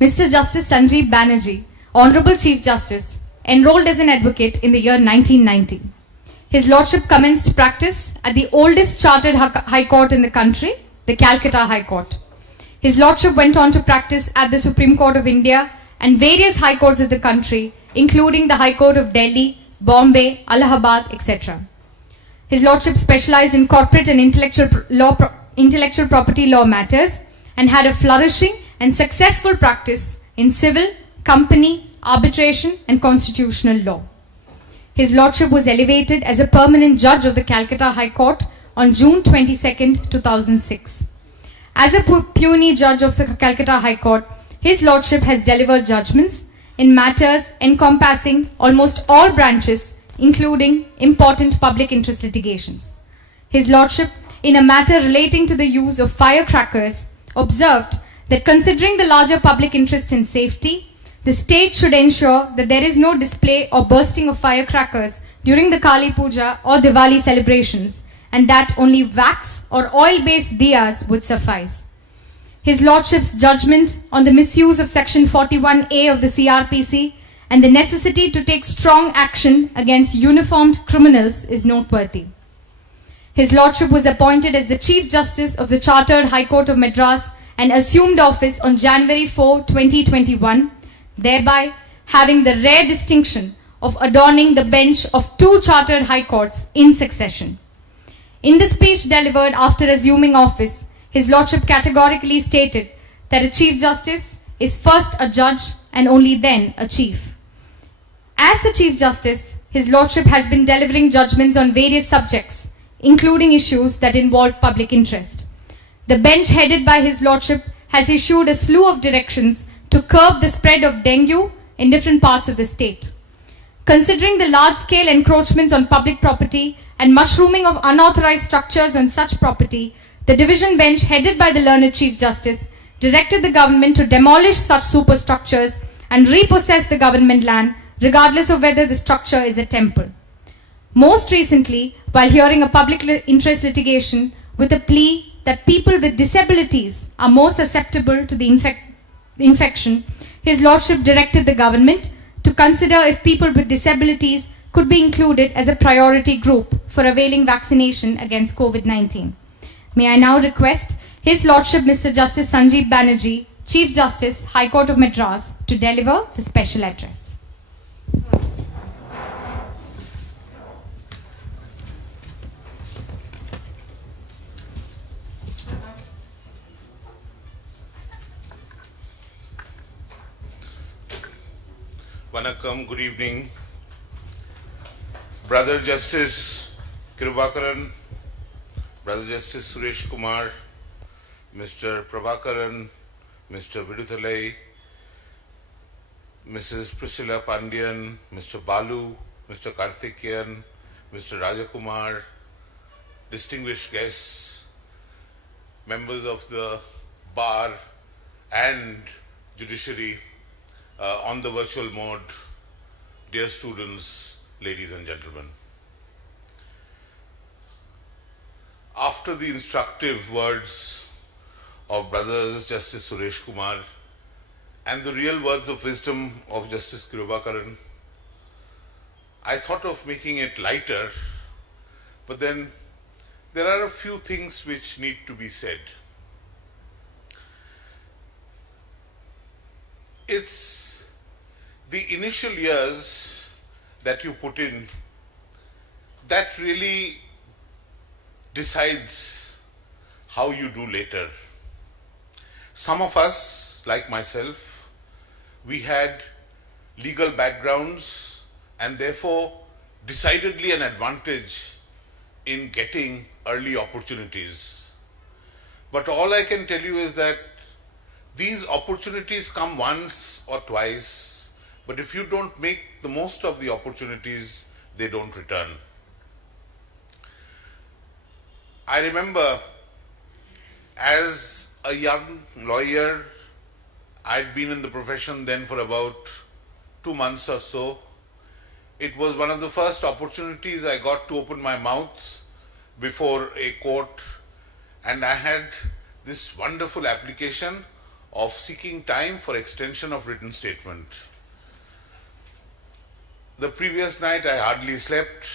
Mr. Justice Sanjeev Banerjee, Honorable Chief Justice, enrolled as an advocate in the year 1990. His Lordship commenced practice at the oldest chartered High Court in the country, the Calcutta High Court. His Lordship went on to practice at the Supreme Court of India and various High Courts of the country, including the High Court of Delhi, Bombay, Allahabad, etc. His Lordship specialized in corporate and intellectual property law matters and had a flourishing and successful practice in civil, company, arbitration and constitutional law. His Lordship was elevated as a permanent judge of the Calcutta High Court on June 22, 2006. As a puisne judge of the Calcutta High Court, His Lordship has delivered judgments in matters encompassing almost all branches, including important public interest litigations. His Lordship, in a matter relating to the use of firecrackers, observed that considering the larger public interest in safety, the state should ensure that there is no display or bursting of firecrackers during the Kali Puja or Diwali celebrations, and that only wax or oil-based diyas would suffice. His Lordship's judgment on the misuse of Section 41A of the CRPC and the necessity to take strong action against uniformed criminals is noteworthy. His Lordship was appointed as the Chief Justice of the Chartered High Court of Madras and assumed office on January 4, 2021, thereby having the rare distinction of adorning the bench of two chartered high courts in succession. In the speech delivered after assuming office, His Lordship categorically stated that a Chief Justice is first a judge and only then a chief. As the Chief Justice, His Lordship has been delivering judgments on various subjects, including issues that involve public interest. The bench headed by His Lordship has issued a slew of directions to curb the spread of dengue in different parts of the state. Considering the large-scale encroachments on public property and mushrooming of unauthorized structures on such property, the division bench headed by the learned Chief Justice directed the government to demolish such superstructures and repossess the government land, regardless of whether the structure is a temple. Most recently, while hearing a public interest litigation with a plea that people with disabilities are more susceptible to the infection, His Lordship directed the government to consider if people with disabilities could be included as a priority group for availing vaccination against COVID-19. May I now request His Lordship Mr. Justice Sanjeev Banerjee, Chief Justice, High Court of Madras, to deliver the special address. Vanakkam, good evening. Brother Justice Kirubakaran, Brother Justice Suresh Kumar, Mr. Prabhakaran, Mr. Viduthalai, Mrs. Priscilla Pandian, Mr. Balu, Mr. Karthikeyan, Mr. Rajakumar, distinguished guests, members of the bar and judiciary, on the virtual mode, dear students, ladies and gentlemen. After the instructive words of Brothers Justice Suresh Kumar and the real words of wisdom of Justice Kirubakaran, I thought of making it lighter, but then there are a few things which need to be said. It's the initial years that you put in that really decides how you do later. Some of us, like myself, we had legal backgrounds and therefore decidedly an advantage in getting early opportunities. But all I can tell you is that these opportunities come once or twice, but if you don't make the most of the opportunities, they don't return. I remember as a young lawyer, I'd been in the profession then for about 2 months or so. It was one of the first opportunities I got to open my mouth before a court, and I had this wonderful application of seeking time for extension of written statement. The previous night I hardly slept.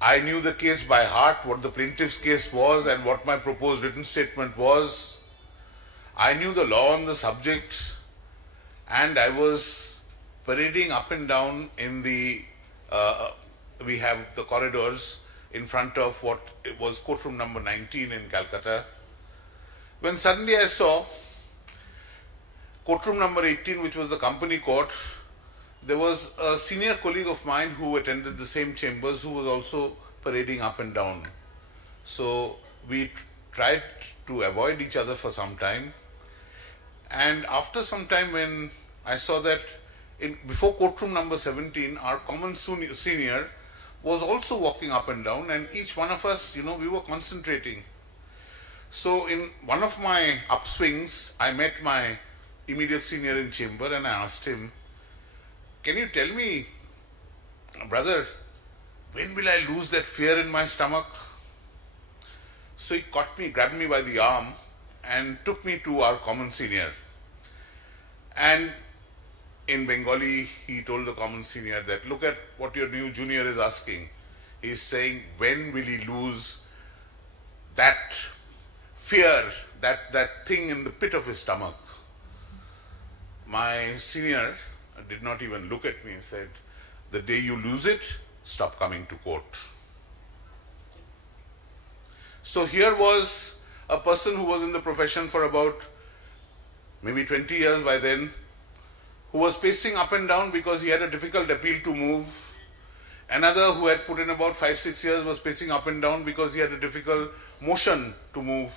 I knew the case by heart, what the plaintiff's case was and what my proposed written statement was. I knew the law on the subject, and I was parading up and down in the, we have the corridors in front of what it was courtroom number 19 in Calcutta, when suddenly I saw courtroom number 18, which was the company court. There was a senior colleague of mine who attended the same chambers who was also parading up and down. So we tried to avoid each other for some time. And after some time, when I saw that before courtroom number 17, our common senior was also walking up and down, and each one of us, we were concentrating. So in one of my upswings, I met my immediate senior in chamber and I asked him, "Can you tell me, brother, when will I lose that fear in my stomach?" So he caught me, grabbed me by the arm and took me to our common senior. And in Bengali, he told the common senior that, "Look at what your new junior is asking. He's saying, when will he lose that fear, that thing in the pit of his stomach?" My senior did not even look at me and said, "The day you lose it, stop coming to court." So here was a person who was in the profession for about maybe 20 years by then, who was pacing up and down because he had a difficult appeal to move. Another who had put in about 5-6 years was pacing up and down because he had a difficult motion to move.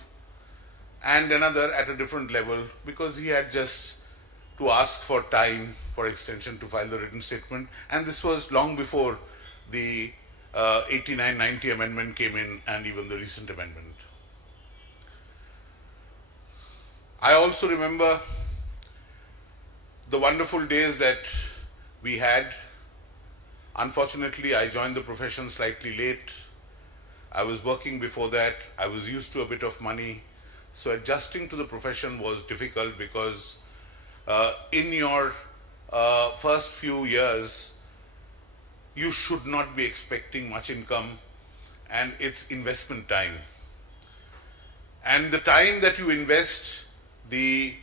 And another at a different level because he had just to ask for time for extension to file the written statement. And this was long before the 89-90 amendment came in and even the recent amendment. I also remember the wonderful days that we had. Unfortunately, I joined the profession slightly late. I was working before that. I was used to a bit of money. So adjusting to the profession was difficult because in your first few years, you should not be expecting much income, and it's investment time. And the time that you invest, the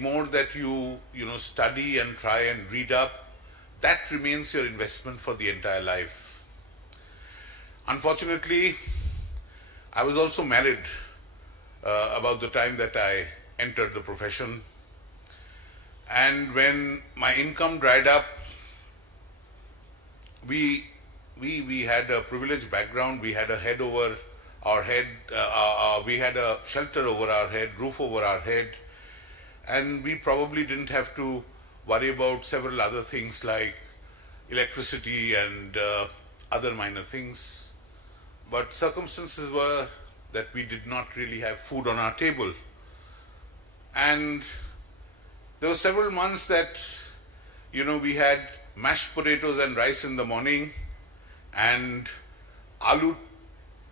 more that you study and try and read up, that remains your investment for the entire life. Unfortunately, I was also married about the time that I entered the profession. And when my income dried up, we had a privileged background. We had a head over our head. We had a shelter over our head, roof over our head, and we probably didn't have to worry about several other things like electricity and other minor things. But circumstances were that we did not really have food on our table. And there were several months that, we had mashed potatoes and rice in the morning and aloo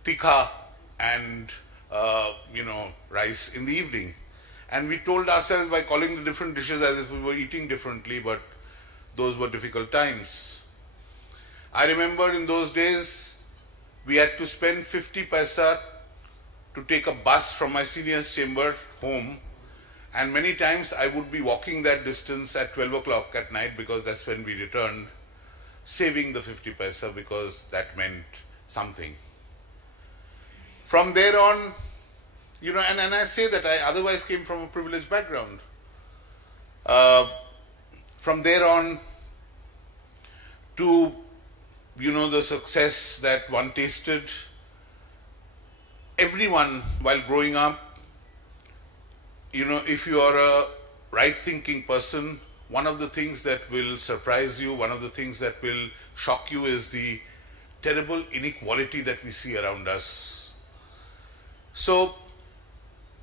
tikha and, rice in the evening. And we told ourselves by calling the different dishes as if we were eating differently, but those were difficult times. I remember in those days, we had to spend 50 paisa to take a bus from my senior's chamber home. And many times I would be walking that distance at 12 o'clock at night because that's when we returned, saving the 50 paisa because that meant something. From there on, and I say that I otherwise came from a privileged background. From there on to, the success that one tasted, everyone while growing up, if you are a right-thinking person, one of the things that will surprise you, one of the things that will shock you is the terrible inequality that we see around us. So,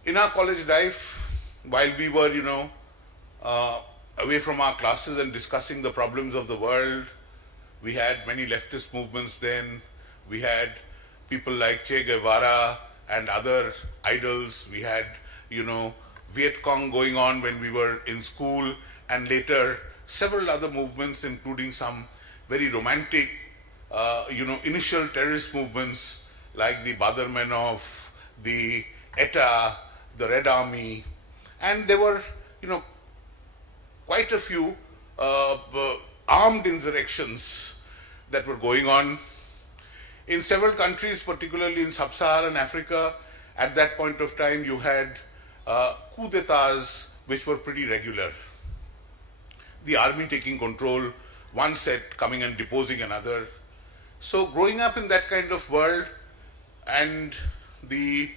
in our college life, while we were, away from our classes and discussing the problems of the world, we had many leftist movements then. We had people like Che Guevara and other idols. We had, Viet Cong going on when we were in school, and later several other movements, including some very romantic, initial terrorist movements like the Badr Meinhof, the ETA, the Red Army, and there were, quite a few armed insurrections that were going on in several countries, particularly in sub-Saharan Africa. At that point of time, you had coup d'etats which were pretty regular. The army taking control, one set coming and deposing another. So growing up in that kind of world and the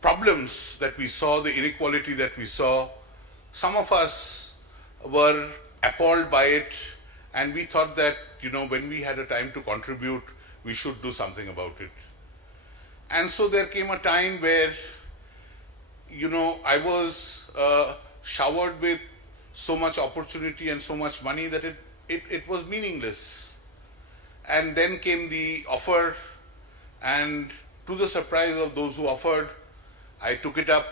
problems that we saw, the inequality that we saw, some of us were appalled by it, and we thought that, when we had a time to contribute, we should do something about it. And so there came a time where, I was showered with so much opportunity and so much money that it was meaningless. And then came the offer, and to the surprise of those who offered, I took it up.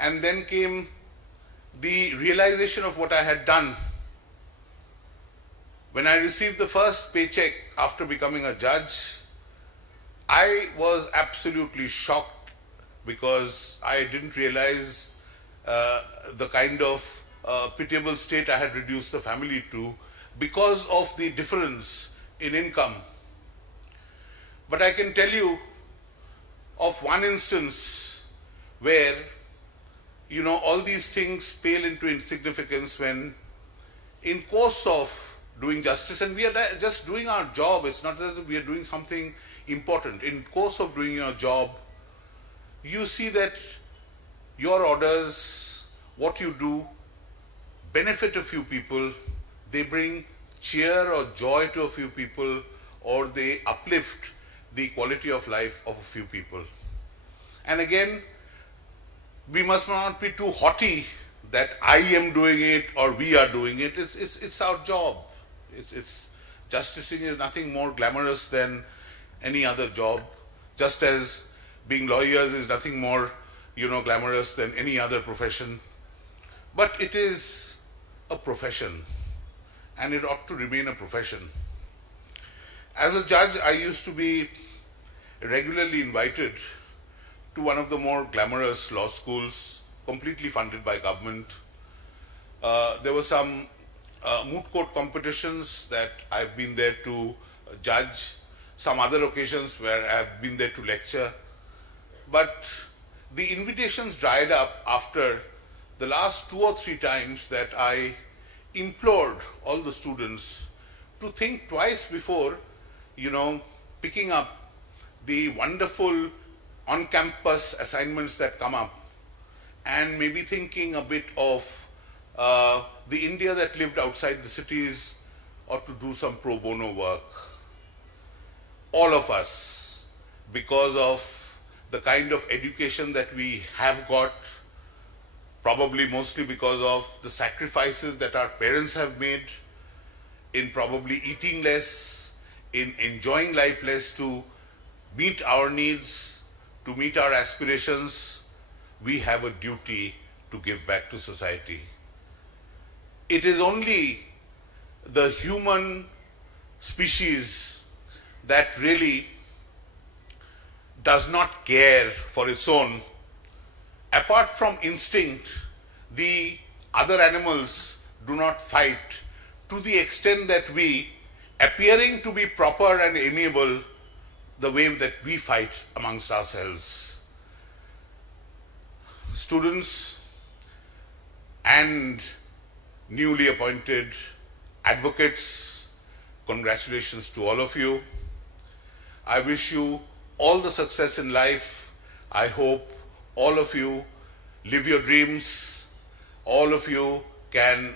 And then came the realization of what I had done. When I received the first paycheck after becoming a judge, I was absolutely shocked because I didn't realize the kind of pitiable state I had reduced the family to because of the difference in income. But I can tell you of one instance where, all these things pale into insignificance when in course of doing justice, and we are just doing our job, it's not that we are doing something important. In course of doing your job, you see that your orders, what you do, benefit a few people, they bring cheer or joy to a few people, or they uplift the quality of life of a few people. And again, we must not be too haughty that I am doing it or we are doing it. It's our job. Justicing is nothing more glamorous than any other job, just as being lawyers is nothing more, glamorous than any other profession. But it is a profession, and it ought to remain a profession. As a judge, I used to be regularly invited to one of the more glamorous law schools, completely funded by government. There were some moot court competitions that I've been there to judge, some other occasions where I've been there to lecture. But the invitations dried up after the last 2 or 3 times that I implored all the students to think twice before, picking up the wonderful on-campus assignments that come up, and maybe thinking a bit of the India that lived outside the cities, or to do some pro bono work. All of us, because of the kind of education that we have got, probably mostly because of the sacrifices that our parents have made in probably eating less, in enjoying life less to meet our needs, to meet our aspirations, we have a duty to give back to society. It is only the human species that really does not care for its own. Apart from instinct, the other animals do not fight to the extent that we, appearing to be proper and amiable, the way that we fight amongst ourselves. Students and newly appointed advocates, congratulations to all of you. I wish you all the success in life. I hope all of you live your dreams. All of you can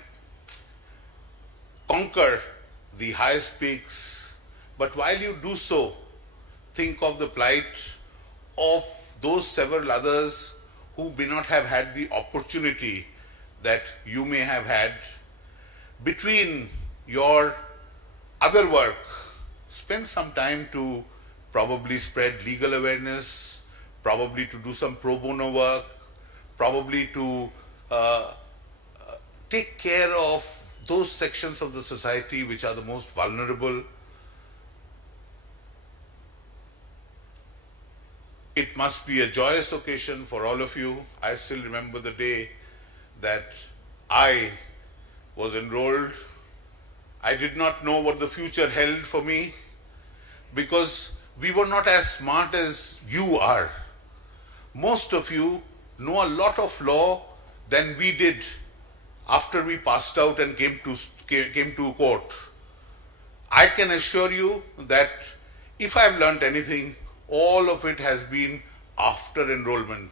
conquer the highest peaks. But while you do so, think of the plight of those several others who may not have had the opportunity that you may have had. Between your other work, spend some time to probably spread legal awareness, probably to do some pro bono work, probably to take care of those sections of the society which are the most vulnerable. It must be a joyous occasion for all of you. I still remember the day that I was enrolled. I did not know what the future held for me because we were not as smart as you are. Most of you know a lot of law than we did after we passed out and came to court. I can assure you that if I've learnt anything, all of it has been after enrollment.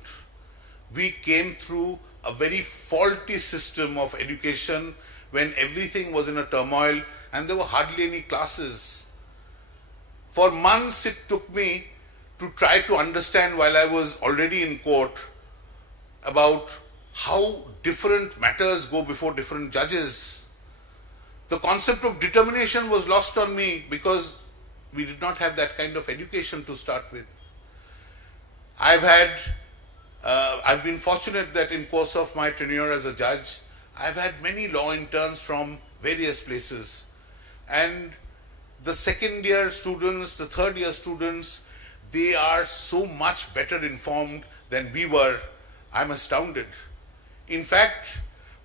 We came through a very faulty system of education when everything was in a turmoil and there were hardly any classes. For months it took me to try to understand, while I was already in court, about how different matters go before different judges. The concept of determination was lost on me because we did not have that kind of education to start with. I've been fortunate that in course of my tenure as a judge, I've had many law interns from various places. And the second year students, the third year students, they are so much better informed than we were. I'm astounded. In fact,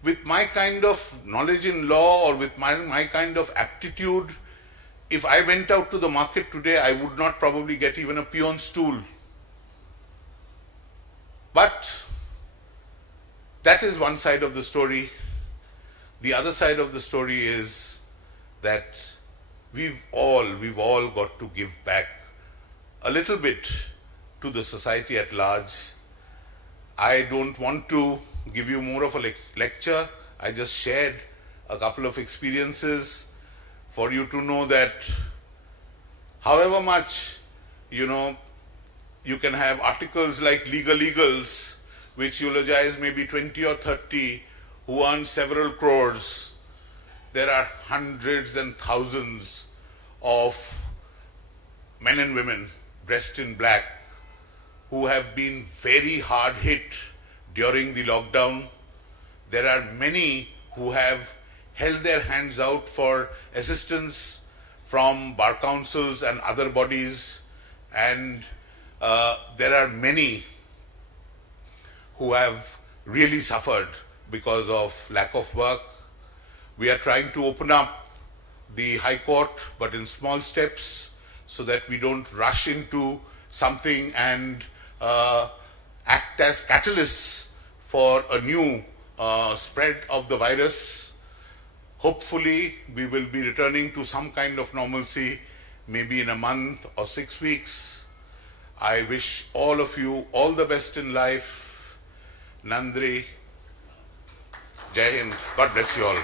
with my kind of knowledge in law or with my kind of aptitude, if I went out to the market today, I would not probably get even a peon's stool. But that is one side of the story. The other side of the story is that we've all got to give back a little bit to the society at large. I don't want to give you more of a lecture. I just shared a couple of experiences for you to know that however much, you can have articles like Legal Eagles, which eulogize maybe 20 or 30 who earn several crores. There are hundreds and thousands of men and women dressed in black who have been very hard hit during the lockdown. There are many who have held their hands out for assistance from bar councils and other bodies, and there are many who have really suffered because of lack of work. We are trying to open up the High Court, but in small steps, so that we don't rush into something and act as catalysts for a new spread of the virus. Hopefully, we will be returning to some kind of normalcy, maybe in a month or 6 weeks. I wish all of you all the best in life. Nandri, Jai Hind. God bless you all.